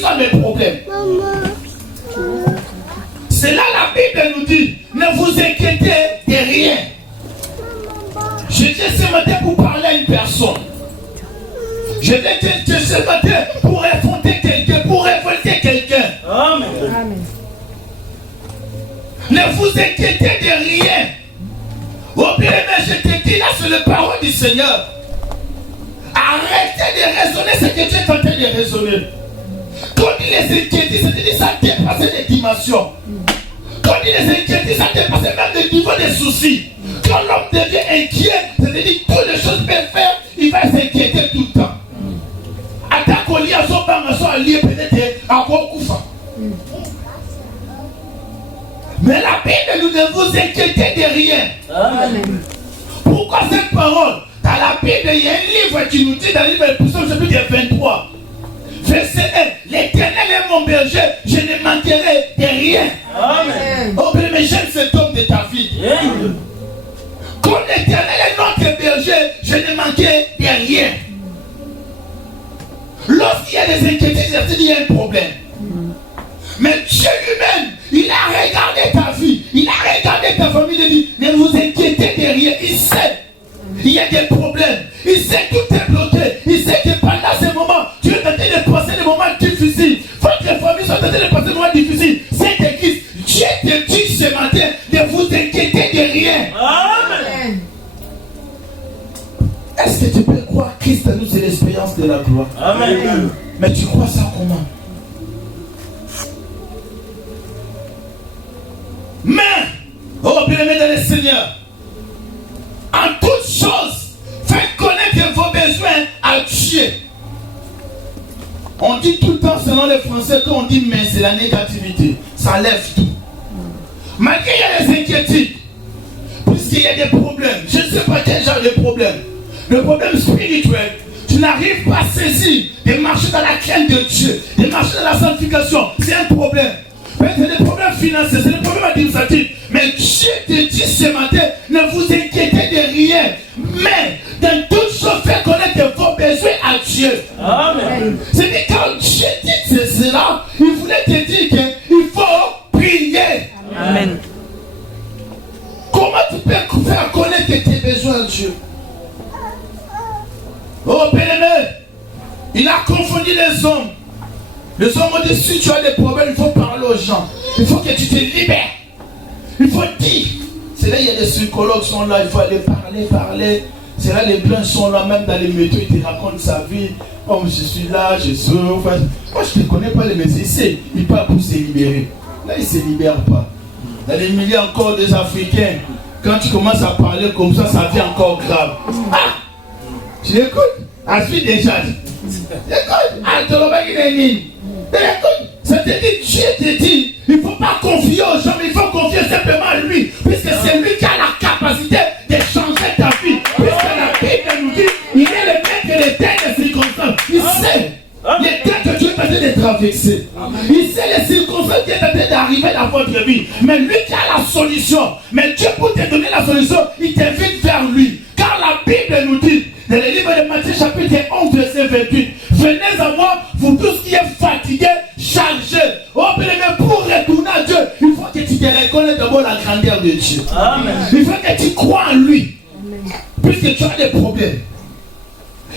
ça mes problèmes. C'est là la Bible nous dit, ne vous inquiétez de rien. Je viens ce matin pour parler à une personne. Je viens ce matin pour affronter quelqu'un, pour révolter quelqu'un. Amen. Ne vous inquiétez de rien. Au bien, je te dis là, c'est la parole du Seigneur. Arrêtez de raisonner ce que tu es en train de raisonner. Quand il les inquiétudes, c'est-à-dire ça dépasse les dimensions. Quand il les inquiétudes, ça dépasse même le niveau des soucis. Quand l'homme devient inquiet, c'est-à-dire toutes les choses peuvent faire, il va s'inquiéter tout le temps. Attends qu'on lit à son banc, à son lié peut-être à Koufa. Mais la Bible nous ne vous inquiétez de rien. Amen. Pourquoi cette parole? Dans la Bible, il y a un livre qui nous dit dans le livre de Psaume chapitre 23. Verset 1. L'Éternel est mon berger, je ne manquerai de rien. Amen. Oh, mais j'aime cet homme de ta vie. Amen. Comme l'Éternel est notre berger, je ne manquerai de rien. Lorsqu'il y a des inquiétudes, il y a un problème. Mais Dieu lui-même, il a regardé ta vie, il a regardé ta famille, il dit, ne vous inquiétez de rien. Il sait, il y a des problèmes, il sait que tout est bloqué, il sait que pendant ces moments, tu es en train de passer des moments difficiles, votre famille est en train de passer des moments difficiles. Cette église, Dieu te dit ce matin, ne vous inquiétez de rien. Amen. Est-ce que tu peux croire que Christ à nous, c'est l'expérience de la gloire? Amen. Mais tu crois ça comment? Mais, oh bien-aimé dans le Seigneur, en toutes choses, faites connaître vos besoins à Dieu. On dit tout le temps, selon les Français, quand on dit mais, c'est la négativité. Ça lève tout. Malgré il y a des inquiétudes, puisqu'il y a des problèmes, je ne sais pas quel genre de problème. Le problème spirituel, tu n'arrives pas à saisir de marcher dans la crainte de Dieu, de marcher dans la sanctification, c'est un problème. C'est des problèmes financiers, c'est des problèmes administratifs. Mais Dieu te dit ce matin, ne vous inquiétez de rien. Mais dans toutes choses, faites connaître vos besoins à Dieu. Amen. C'est que quand Dieu dit cela, il voulait te dire qu'il faut prier. Amen. Comment tu peux faire connaître tes besoins à Dieu? Oh bien-aimé, il a confondu les hommes. Les hommes ont dit, si tu as des problèmes, il faut parler aux gens. Il faut que tu te libères. Il faut dire. C'est là il y a des psychologues qui sont là, il faut aller parler. C'est là les blancs sont là, même dans les métaux, ils te racontent sa vie. Comme je suis là, je souffre. Moi je ne connais pas les médecins. Ici, ils parlent pour se libérer. Là, ils ne se libèrent pas. Dans les milliers encore des Africains, quand tu commences à parler comme ça devient encore grave. Ah! Tu écoutes? Ensuite déjà. Écoute, ça te dit, Dieu te dit, il ne faut pas confier aux gens, mais il faut confier simplement à lui, puisque c'est lui qui a la capacité de changer ta vie. Puisque la Bible nous dit, il est le maître des telles circonstances. Il sait les temps que tu es en train de traverser. Il sait les circonstances qui sont en train d'arriver dans votre vie. Mais lui qui a la solution, mais Dieu pour te donner la solution, il t'invite vers lui. Car la Bible nous dit, dans le livre de Matthieu chapitre 11 verset 28, venez à moi, vous tous qui êtes fatigués, chargés. Oh bien, mais pour retourner à Dieu, il faut que tu te reconnaisses d'abord la grandeur de Dieu. Amen. Il faut que tu crois en lui. Puisque tu as des problèmes.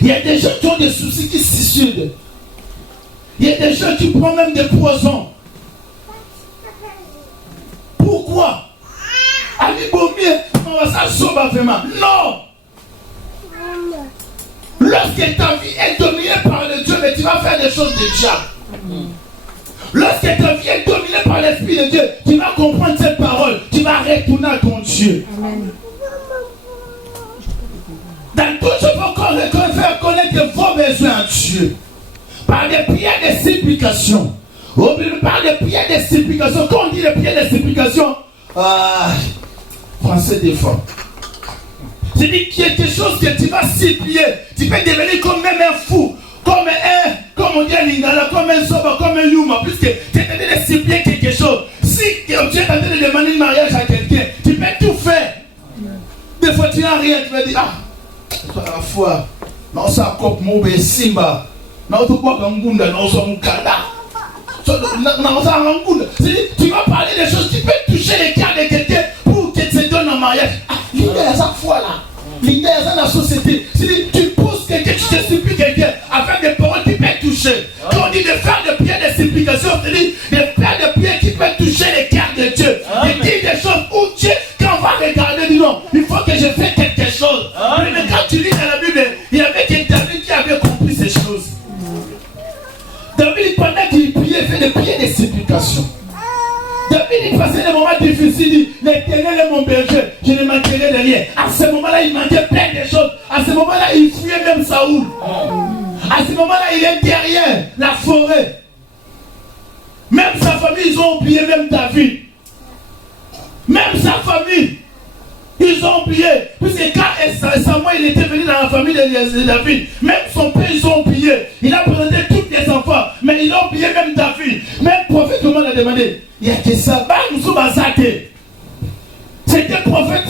Il y a des gens qui ont des soucis qui se suicident. Il y a des gens qui prennent même des poisons. Pourquoi? Non! Lorsque ta vie est dominée par le Dieu, mais tu vas faire des choses de diable. Lorsque ta vie est dominée par l'Esprit de Dieu, tu vas comprendre cette parole. Tu vas retourner à ton Dieu. Dans tout ce qu'il faut faire connaître vos besoins à Dieu. Par des prières de supplication. Par des prières de supplication. Quand on dit des prières de supplication, français des fois. C'est dit quelque chose que tu vas supplier. Tu peux devenir comme même un fou. Comme on dit en lingala, comme un soba, comme un yuma. Puisque tu es en train de supplier quelque chose. Si tu es en train de demander le mariage à quelqu'un, tu peux tout faire. Des fois tu n'as rien, tu vas dire, à la fois, non, ça coupe mon simba. Non, tu vois comme Gunda, non, ça mukada. Tu vas parler des choses, tu peux toucher les cœurs de quelqu'un pour qu'il te donne en mariage. L'idée à chaque fois là. L'idée à la société. Tu pousses quelqu'un, tu te supplies quelqu'un avec des paroles qui peuvent toucher. Quand on dit de faire de prières, des supplications, c'est-à-dire de faire de prières qui peuvent toucher les cœurs de Dieu. De dire des choses où Dieu, quand on va regarder, dit non, il faut que je fasse quelque chose. Mais quand tu lis dans la Bible, il y avait quelqu'un qui avait compris ces choses. David, pendant qu'il priait, il fait des prières des supplications. David, il passait des moments difficiles, il dit, l'Éternel est mon berger, je ne manquerai de rien. À ce moment-là, il manquait plein de choses. À ce moment-là, il fuyait même Saoul. À ce moment-là, il est derrière la forêt. Même sa famille, ils ont oublié même David. Même sa famille, ils ont oublié. Puisque quand Samuel il était venu dans la famille de David, même son père, ils ont oublié. Il a présenté tous les enfants, mais il a oublié même David. Même le prophète, tout le monde a demandé. Il y a que ça. C'était le prophète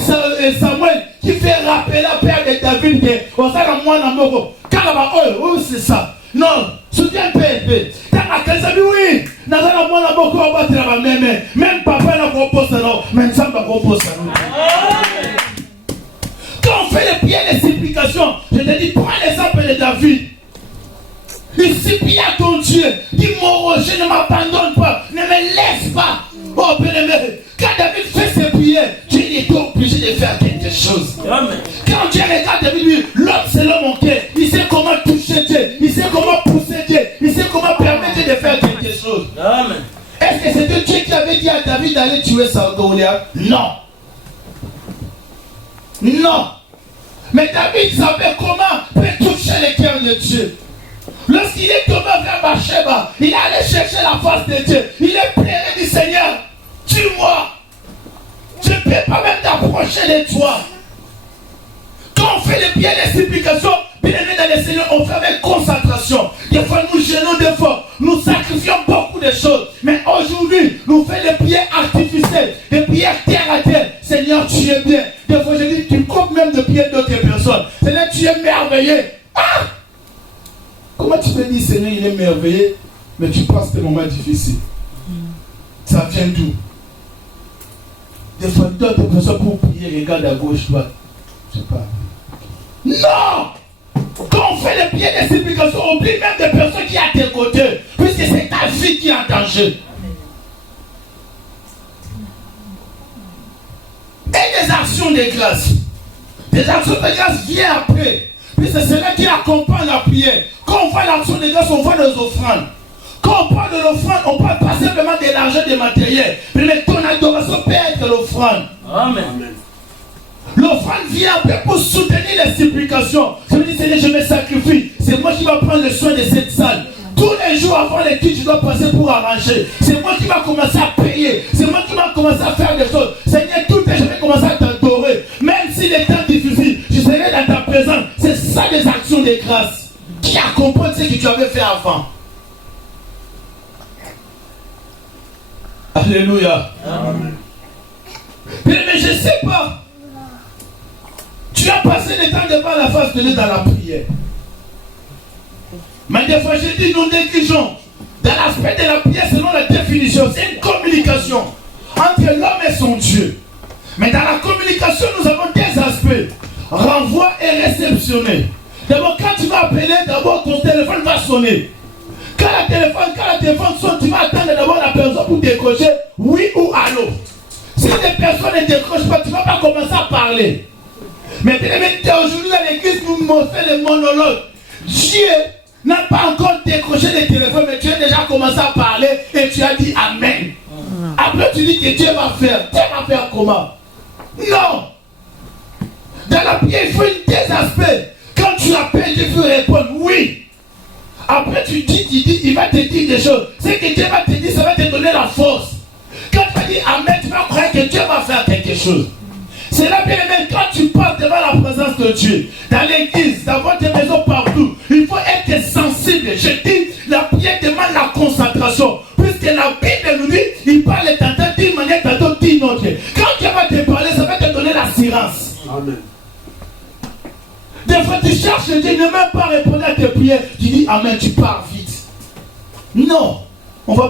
Samuel qui fait rappeler la père de David que c'est ça. Non, souviens-toi. Oui, même papa n'a pas proposé non, même ça n'a pas proposé non. Quand on fait les prières, les supplications, je te dis, prends l'exemple de David. Il supplie à ton Dieu. Dis mon je ne m'abandonne pas. Ne me laisse pas. Oh, bien-aimé. Quand David fait ses prières, Dieu était obligé de faire quelque chose. Amen. Quand Dieu regarde David, lui, l'homme c'est l'homme en quête. Il sait comment toucher Dieu. Il sait comment pousser Dieu. Il sait comment permettre de faire quelque chose. Amen. Est-ce que c'était Dieu qui avait dit à David d'aller tuer Goliath? Non. Non. Mais David savait comment toucher les cœurs de Dieu. Lorsqu'il est tombé vers Bathsheba, il allait chercher la face de Dieu. Il est prié et dit Seigneur, tue-moi. Je ne peux pas même t'approcher de toi. Quand on fait les prières, les supplications, bien aimé dans le Seigneur, on fait avec concentration. Des fois, nous gênons, des fois, nous sacrifions beaucoup de choses. Mais aujourd'hui, nous faisons des prières artificielles, des prières terre à terre. Seigneur, tu es bien. Des fois, je dis, tu coupes même de prières d'autres personnes. Seigneur, tu es merveilleux. Ah! Comment tu peux dire, Seigneur, il est merveilleux, mais tu passes des moments difficiles? Ça vient d'où? Des fois, d'autres personnes pour prier, regarde à gauche, droite. Je sais pas. Non! Quand on fait les prières des supplications, on oublie même des personnes qui sont à tes côtés, puisque c'est ta vie qui est en danger. Et les actions de grâce. Les actions de grâce viennent après. Puis c'est cela qui accompagne la prière. Quand on fait l'action de grâce, on fait des offrandes. Quand on parle de l'offrande, on parle pas simplement de l'argent, des matériels. Mais ton adoration peut être l'offrande. Amen. L'offrande vient après pour soutenir les supplications. Je me dis, Seigneur, je me sacrifie. C'est moi qui vais prendre le soin de cette salle. Tous les jours avant l'étude, je dois passer pour arranger. C'est moi qui vais commencer à payer. C'est moi qui vais commencer à faire des choses. Seigneur, tout est, je vais commencer à t'adorer. Même si les temps difficiles, je serai dans ta présence. C'est ça les actions de grâce qui accompagnent ce que tu avais fait avant. Alléluia. Amen. Mais je ne sais pas. Tu as passé le temps devant la face de Dieu dans la prière. Mais des fois, je dis, nous négligeons. Dans l'aspect de la prière, selon la définition, c'est une communication entre l'homme et son Dieu. Mais dans la communication, nous avons deux aspects. Renvoi et réceptionner. D'abord, quand tu vas appeler, d'abord ton téléphone va sonner. Quand le téléphone sonne, tu vas attendre d'abord la personne pour décrocher oui ou allô. Si les personnes ne décrochent pas, tu ne vas pas commencer à parler. Mais aujourd'hui dans l'église, nous montrons les monologues. Dieu n'a pas encore décroché le téléphone, mais tu as déjà commencé à parler et tu as dit Amen. Après tu dis que Dieu va faire. Dieu va faire comment? Non. Dans la prière, il faut deux aspects. Quand tu appelles, Dieu peut répondre oui. Après tu dis, il va te dire des choses. C'est que Dieu va te dire, ça va te donner la force. Quand tu vas dire Amen, tu vas croire que Dieu va faire quelque chose. C'est là bien aimé, quand tu passes devant la présence de Dieu, dans l'église, dans votre maison, partout, il faut être sensible. Je dis, la prière demande la concentration. Puisque la Bible nous dit, il parle tantôt d'une manière, tantôt d'une autre. Quand Dieu va te parler, ça va te donner l'assurance. Amen. Des fois, tu cherches Dieu, ne même pas répondre à tes prières. Tu dis Amen, tu pars vite. Non.